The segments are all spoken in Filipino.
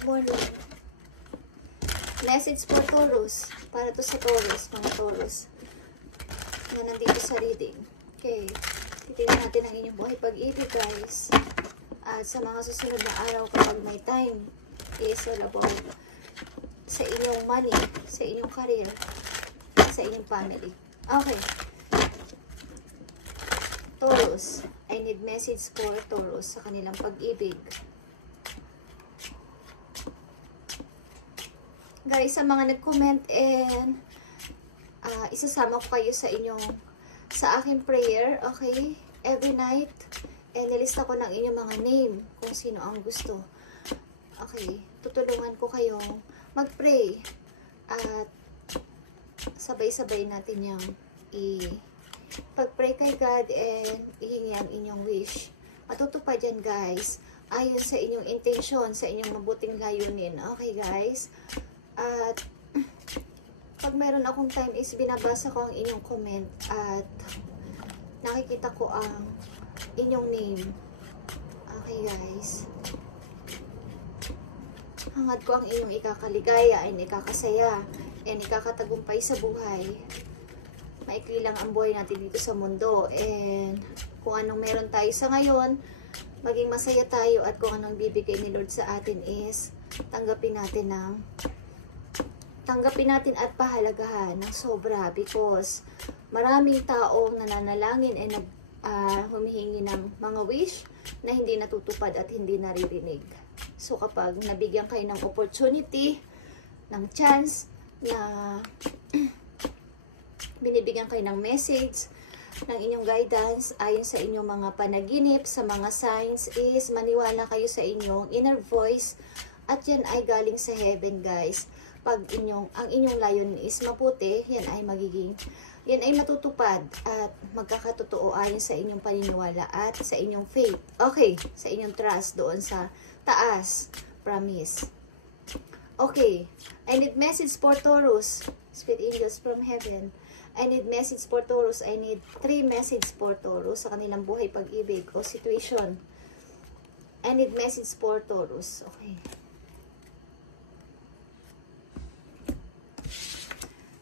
Good morning. Message for Taurus. Para to sa Taurus, mga Taurus. Na nandito sa reading. Okay. Titignan natin ang inyong buhay pag-ibig, guys. At sa mga susunod na araw, kapag may time, is all about sa inyong money, sa inyong career, sa inyong family. Okay. Taurus. I need message for Taurus sa kanilang pag-ibig. Guys, sa mga nag-comment and isasama ko kayo sa aking prayer, okay? Every night, and nilista ko ng inyong mga name kung sino ang gusto. Okay, tutulungan ko kayong mag-pray at sabay-sabay natin yung pag-pray kay God and ihingi ang inyong wish. Matutupad yan, guys, ayon sa inyong intention, sa inyong mabuting layunin. Okay, guys? At pag meron akong time is binabasa ko ang inyong comment at nakikita ko ang inyong name. Okay, guys? Hangad ko ang inyong ikakaligaya and ikakasaya and ikakatagumpay sa buhay. Maikli lang ang buhay natin dito sa mundo and kung anong meron tayo sa ngayon, maging masaya tayo at kung anong bibigay ni Lord sa atin is tanggapin natin at pahalagahan ng sobra because maraming taong nananalangin ay humihingi ng mga wish na hindi natutupad at hindi naririnig. So kapag nabigyan kayo ng opportunity, ng chance na binibigyan kayo ng message, ng inyong guidance ayon sa inyong mga panaginip, sa mga signs, is maniwala kayo sa inyong inner voice at yan ay galing sa heaven, guys. Pag ang inyong layunin is maputi, yan ay matutupad at magkakatotoo ayon sa inyong paniniwala at sa inyong faith. Okay, sa inyong trust doon sa taas. Promise. Okay, I need message for Taurus. Spirit angels from heaven. I need message for Taurus. I need 3 message for Taurus sa kanilang buhay, pag-ibig o situation. I need message for Taurus. Okay.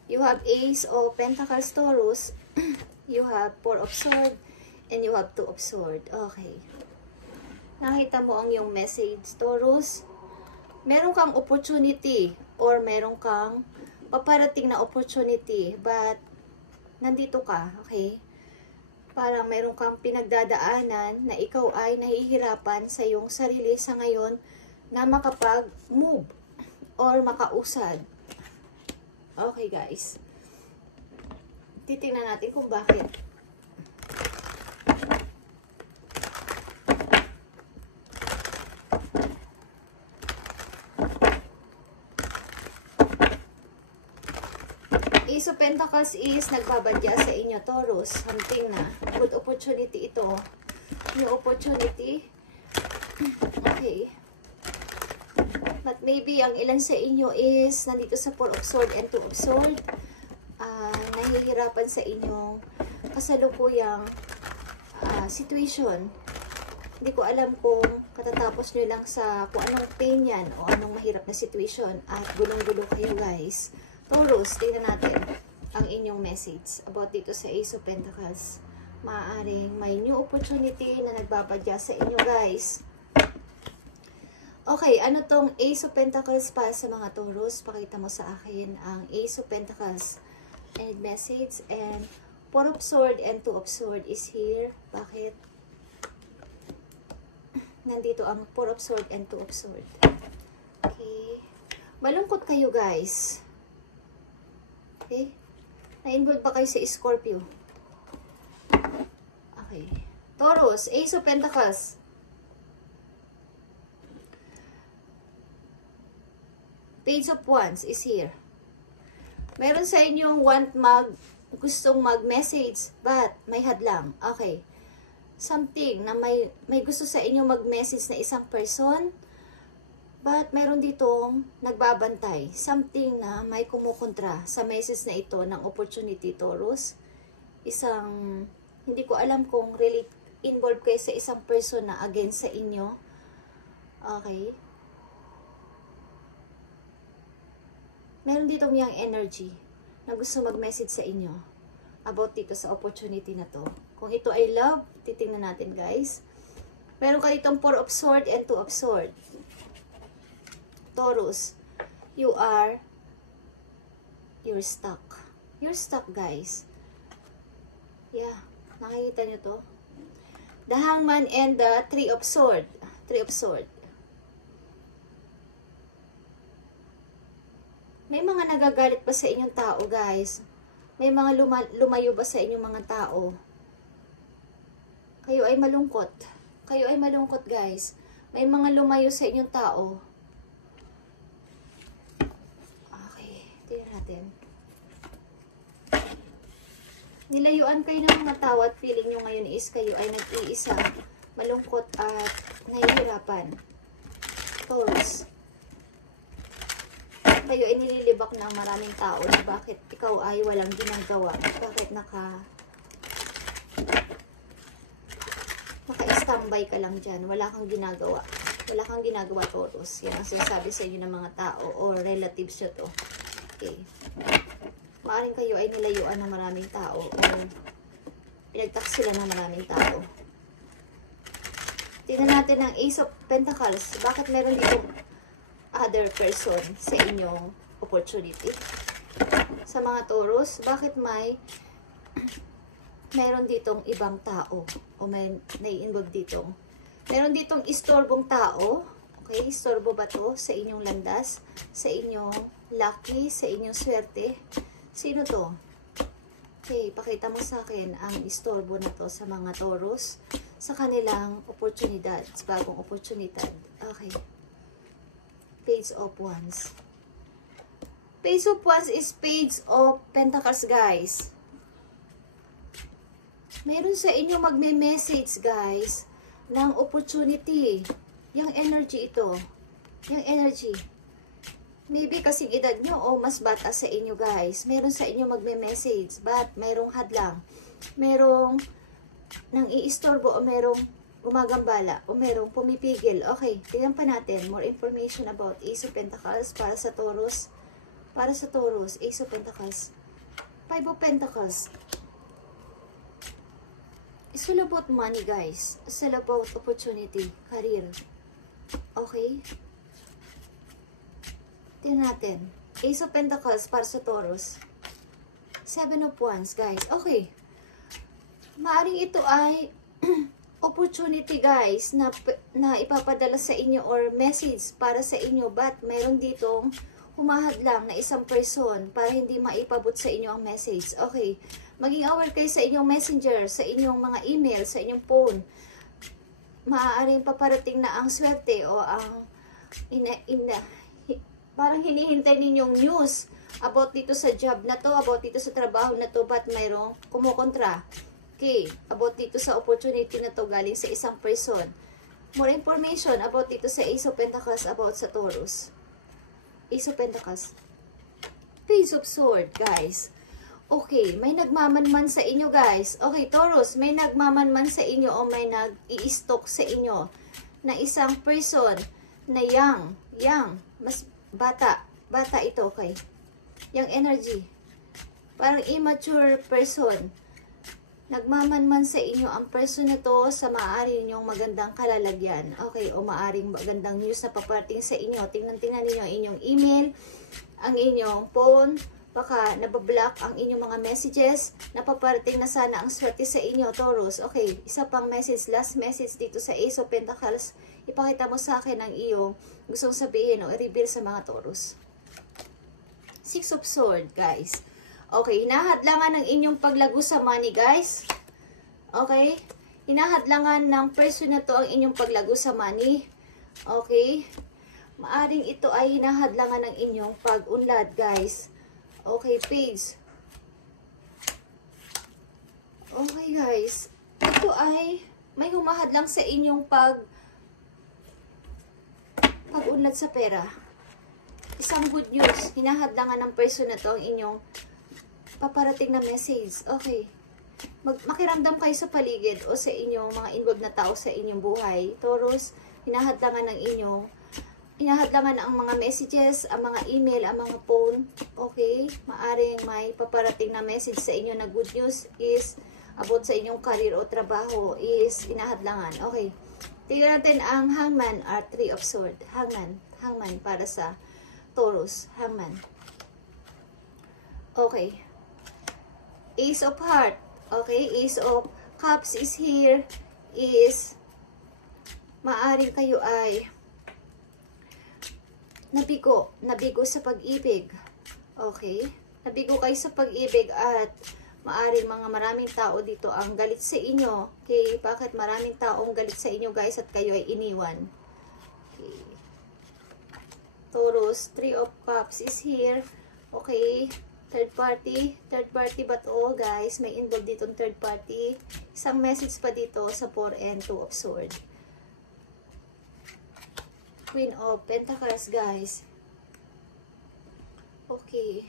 You have Ace of Pentacles, Taurus. You have 4 of Swords. And you have 2 of Swords. Okay. Nakita mo ang iyong message, Taurus. Meron kang opportunity or meron kang paparating na opportunity. But, nandito ka. Okay? Parang meron kang pinagdadaanan na ikaw ay nahihirapan sa iyong sarili sa ngayon na makapag-move or makausad. Okay, guys. Titingnan natin kung bakit. Ace of Pentacles is nagbabadya sa inyo, Taurus. Something na good opportunity ito. New opportunity. Okay. But maybe ang ilan sa inyo is nandito sa 4 of Swords and 2 of Swords. Nahihirapan sa inyong kasalukuyang situation. Hindi ko alam kung katatapos nyo lang sa kung anong pain yan o anong mahirap na situation at gulong-gulo kayo, guys. Taurus, tingnan natin ang inyong message about dito sa Ace of Pentacles. Maaaring may new opportunity na nagbabadya sa inyo, guys. Okay, ano tong Ace of Pentacles pa sa mga Taurus? Pakita mo sa akin ang Ace of Pentacles and message. And 4 of Swords and 2 of Swords is here. Bakit? Nandito ang 4 of Swords and 2 of Swords. Okay. Malungkot kayo, guys. Okay. Na-involve pa kayo sa Scorpio. Okay. Taurus, Ace of Pentacles. Page of Wands is here. Meron sa inyong gustong mag-message, but may hadlang. Okay. Something na may gusto sa inyo mag-message na isang person, but meron ditong nagbabantay. Something na may kumukontra sa message na ito ng opportunity, Taurus. Hindi ko alam kung involved kayo sa isang person na against sa inyo. Okay. meron ditong young energy na gusto mag-message sa inyo about dito sa opportunity na to. Kung ito ay love, titingnan natin guys. Meron ka ditong 4 of Swords and 2 of Swords. Taurus, you're stuck. You're stuck guys. Yeah, nakikita nyo to? The Hangman and the 3 of Swords. 3 of Swords. May mga nagagalit ba sa inyong tao, guys? May mga lumayo ba sa inyong mga tao? Kayo ay malungkot. Kayo ay malungkot, guys. May mga lumayo sa inyong tao. Okay, tingnan natin. Nilayuan kayo ng mga tao at feeling nyo ngayon is kayo ay nag-iisa, malungkot at nahihirapan. Taurus. Kayo ay nililibak ng maraming tao na bakit ikaw ay walang ginagawa. Bakit naka-standby ka lang dyan. Wala kang ginagawa. Wala kang ginagawa, Taurus. Yan ang sinasabi sa inyo ng mga tao o relatives nyo to. Okay. Maaring kayo ay nilayuan ng maraming tao o pinagtak sila ng maraming tao. Tingnan natin ang Ace of Pentacles. Bakit meron dito other person sa inyong opportunity? Sa mga Taurus, bakit meron ditong ibang tao o may nai-involve ditong meron ditong istorbong tao? Okay, istorbo ba to sa inyong landas, sa inyong lucky, sa inyong swerte? Sino to? Okay, pakita mo sa akin ang istorbo na to sa mga Taurus sa kanilang oportunidad, sa bagong oportunidad. Okay. Page of Wands. Page of Wands is Page of Pentacles, guys. Meron sa inyo magme-message, guys, ng opportunity. Yung energy ito. Yung energy. Maybe kasing edad nyo o mas bata sa inyo, guys. Meron sa inyo magme-message, but merong hadlang. Merong nang iistorbo o merong gumagambala o merong pumipigil. Okay, tingnan pa natin. More information about Ace of Pentacles para sa Taurus. Para sa Taurus, Ace of Pentacles. 5 of Pentacles. It's all about money, guys. It's all about opportunity, career. Okay? Tingnan natin. Ace of Pentacles para sa Taurus. 7 of Wands, guys. Okay. Maaring ito ay opportunity, guys, na ipapadala sa inyo or message para sa inyo, but meron ditong humahadlang na isang person para hindi maipabot sa inyo ang message. Okay, maging aware kayo sa inyong messenger, sa inyong mga email, sa inyong phone. Maaaring paparating na ang swerte o ang parang hinihintay ninyong news about dito sa job na to, about dito sa trabaho na to, but mayroong kumukontra. Okay, about dito sa opportunity na to galing sa isang person. More information about dito sa Ace of Pentacles about sa Taurus. Ace of Pentacles. Page of Swords, guys. Okay, may nagmamanman sa inyo, guys. Okay, Taurus, may nagmamanman sa inyo o may nag-i-stalk sa inyo na isang person na young, mas bata ito, okay. Young energy. Parang immature person. Nagmamanman sa inyo ang person na to sa maaari ninyong magandang kalalagyan. Okay, o maaring magandang news na paparating sa inyo. Tingnan ninyo ang inyong email, ang inyong phone, baka nabablock ang inyong mga messages, napaparating na sana ang swerte sa inyo, Taurus. Okay, isa pang message, last message dito sa Ace of Pentacles. Ipakita mo sa akin ang iyong gustong sabihin o i-reveal sa mga Taurus. 6 of Swords, guys. Okay, hinahadlangan ng inyong paglago sa money, guys. Okay? Hinahadlangan ng person na to ang inyong paglago sa money. Okay? Maaring ito ay hinahadlangan ng inyong pag-unlad, guys. Okay, page. Okay, guys. Ito ay may humahadlang sa inyong pag-unlad sa pera. Isang good news. Hinahadlangan ng person na to ang inyong paparating na message. Okay. Makiramdam kayo sa paligid o sa inyong mga involved na tao sa inyong buhay. Taurus, hinahadlangan ng inyong inahadlangan ang mga messages, ang mga email, ang mga phone. Okay? Maaring may paparating na message sa inyo na good news is about sa inyong career o trabaho is inahadlangan. Okay. Tingnan natin ang Hangman or Three of Swords. Hangman para sa Taurus. Hangman. Okay. Ace of Heart. Okay. Ace of Cups is here. Is maaring kayo ay nabigo sa pag-ibig. Okay? Nabigo kayo sa pag-ibig at maraming tao dito ang galit sa inyo. Okay? Bakit maraming taong galit sa inyo guys at kayo ay iniwan? Okay. Taurus, Three of Cups is here. Okay? Third party ba to guys? May involved dito third party. Isang message pa dito sa 4 and 2 of Swords. Queen of Pentacles, guys. Okay.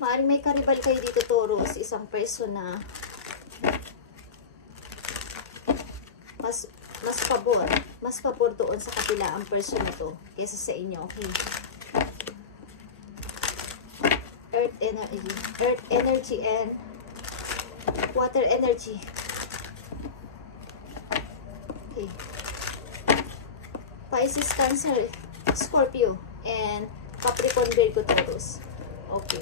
Maaring may karibal kayo dito, Taurus. Isang person na mas pabor doon sa kapila ang person na to kesa sa inyo. Okay. Earth energy and water energy. Okay. Pisces, Cancer, Scorpio, and Capricorn, Virgo, Taurus. Okay.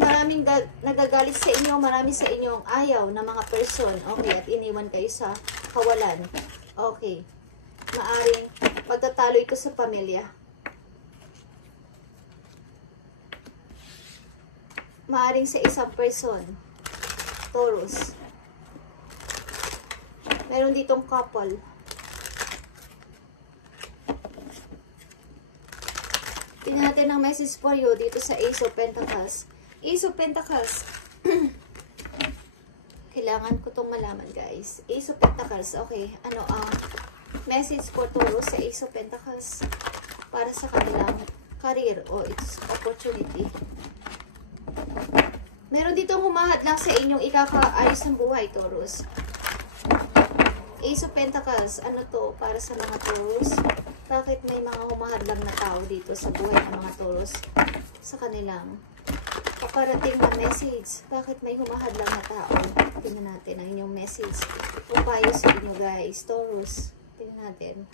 Maraming nagagalit sa inyo, marami sa inyong ayaw na mga person. Okay, at iniwan kayo sa kawalan. Okay. Maaring pagtatalo ito sa pamilya. Maaring sa isang person. Taurus. Meron ditong couple. Tingnan natin ang message for you dito sa Ace of Pentacles. Ace of Pentacles. Kailangan ko itong malaman, guys. Ace of Pentacles. Okay. Ano ang message for Taurus sa Ace of Pentacles para sa kanilang career o its opportunity? Meron ditong humahadlang sa inyong ikakaayos ng buhay, Taurus. Ace of Pentacles. Ano to para sa mga Taurus? Bakit may mga humahadlang na tao dito sa buhay ng mga Taurus sa kanilang paparating na message? Bakit may humahadlang na tao? Tingnan natin ang inyong message. Kung payo sa inyo guys, Taurus. Tingnan natin.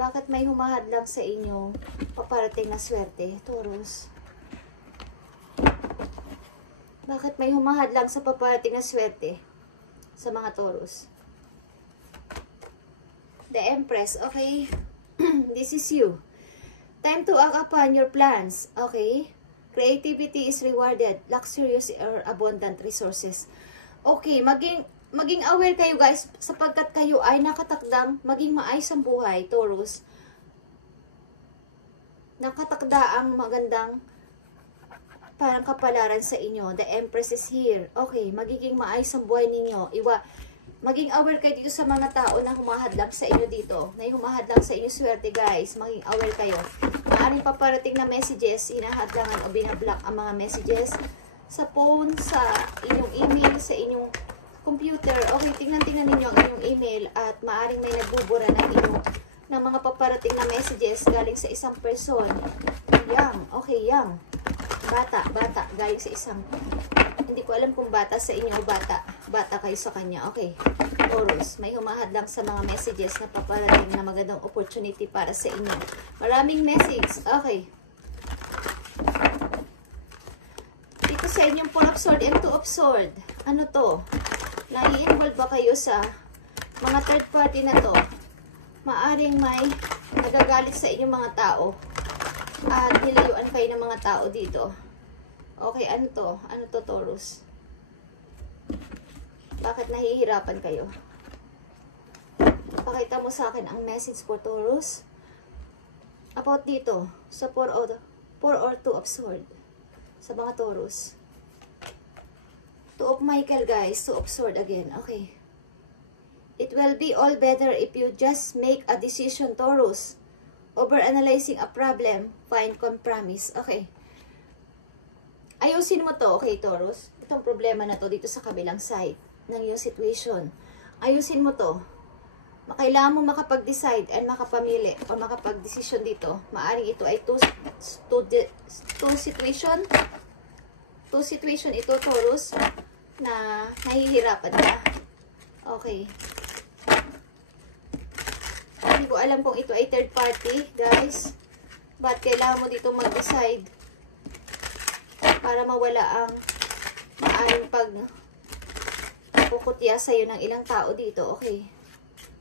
Bakit may humahadlang sa inyo paparating na swerte, Taurus? Bakit may humahadlang sa paparating na swerte sa mga Taurus? The Empress, okay? This is you. Time to act upon your plans. Okay? Creativity is rewarded. Luxurious or abundant resources. Okay, maging aware kayo guys sapagkat kayo ay nakatakdang maging maayos ang buhay, Taurus. Nakatakda ang magandang parang kapalaran sa inyo. The Empress is here. Okay, magiging maayos ang buhay ninyo. Maging aware kayo dito sa mga tao na humahadlang sa inyo dito. Na humahadlang sa inyo swerte guys. Maging aware kayo. Maaaring paparating na messages, hinahadlangan o binablock ang mga messages sa phone, sa inyong email, sa inyong computer. Okay, tingnan ninyo ang inyong email at maaaring may nagbubura ng mga paparating na messages galing sa isang person. Yang, okay, yang. Bata, galing sa isang, hindi ko alam kung bata sa inyo o bata kayo sa kanya. Okay, Taurus, may humahadlang sa mga messages na paparating na magandang opportunity para sa inyo. Maraming message. Okay. Dito sa inyong 4 of Swords and 2 of Swords. Ano to? Nai-involve ba kayo sa mga third party na to? Maaring may nagagalit sa inyong mga tao. At nilayuan kayo ng mga tao dito. Okay, ano to? Ano to, Taurus? Bakit nahihirapan kayo? Pakita mo sa akin ang message for Taurus. About dito, sa 4 or 2 of Swords. Sa mga Taurus. 2 of Michael, guys. 2 of Swords again. Okay. It will be all better if you just make a decision, Taurus. Overanalyzing a problem, find compromise. Okay. Ayusin mo to, okay, Taurus? Itong problema na to dito sa kabilang side ng iyong situation. Ayusin mo to. Kailangan mo makapag-decide and makapamili o makapag-desisyon dito. Maaring ito ay two situation ito, Taurus, na nahihirapan ka. Okay. Hindi ko alam kung ito ay third party, guys. But kailangan mo dito mag-decide para mawala ang maaring pagkukutya sa'yo ng ilang tao dito. Okay.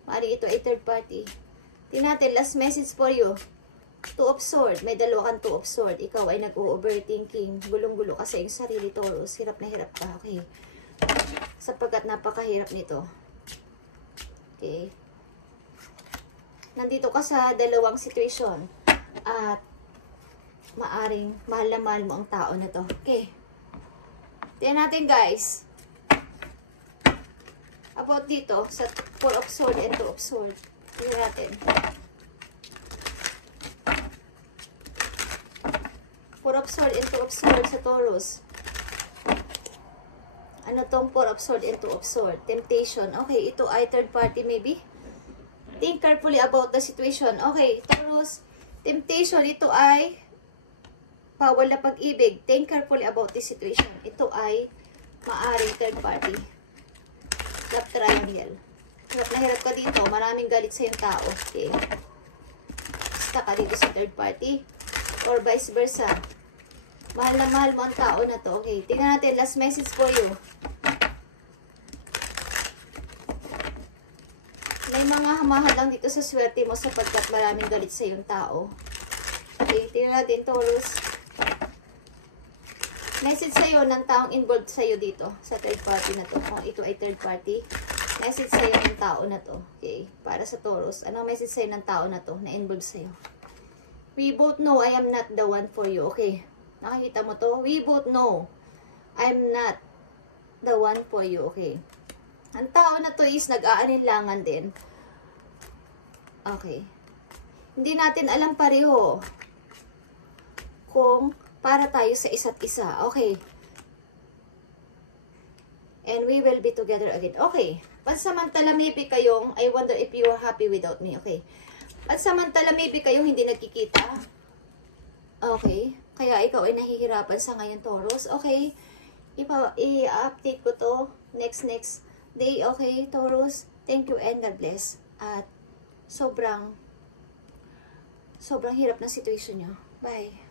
Maaring ito ay third party. Tingnan natin, last message for you. Two of Swords. May dalawa kang Two of Swords. Ikaw ay nag-overthinking. Gulong-gulo ka sa iyong sarili, Taurus. Hirap na hirap ka. Okay. Sapagkat napakahirap nito. Okay. Nandito ka sa dalawang situation. At maaring mahal na mahal mo ang tao na to. Okay. Tingnan natin, guys. About dito, sa Four of Swords and Two of Swords. Tingnan natin. Four of Swords and Two of Swords sa Taurus. Ano tong Four of Swords and Two of Swords? Temptation. Okay, ito ay third party maybe. Think carefully about the situation. Okay, Taurus. Temptation, ito ay bawal na pag-ibig. Think carefully about the situation. Ito ay maaring third party. Love triangle. Hirap na hirap ka dito. Maraming galit sa yung tao. Okay. Basta ka dito sa third party. Or vice versa. Mahal na mahal mo ang tao na to. Okay. Tingnan natin. Last message for you. May mga hamahal lang dito sa swerte mo sapagkat maraming galit sa yung tao. Okay. Tingnan natin, Taurus. Message sa'yo ng taong involved sa'yo dito sa third party na to. Kung ito ay third party, message sa'yo ng tao na to. Okay. Para sa Taurus. Anong message sa'yo ng tao na to na involved sa'yo? We both know I am not the one for you. Okay. Nakikita mo to? We both know I'm not the one for you. Okay. Ang tao na to is nag-aalinlangan din. Okay. Hindi natin alam pareho kung para tayo sa isa't isa. Okay. And we will be together again. Okay. Pansamantala maybe kayong, I wonder if you are happy without me. Okay. Pansamantala maybe kayong hindi nagkikita. Okay. Kaya ikaw ay nahihirapan sa ngayon, Taurus. Okay. I-update ko to next day. Okay, Taurus. Thank you and God bless. At sobrang hirap na situation nyo. Bye.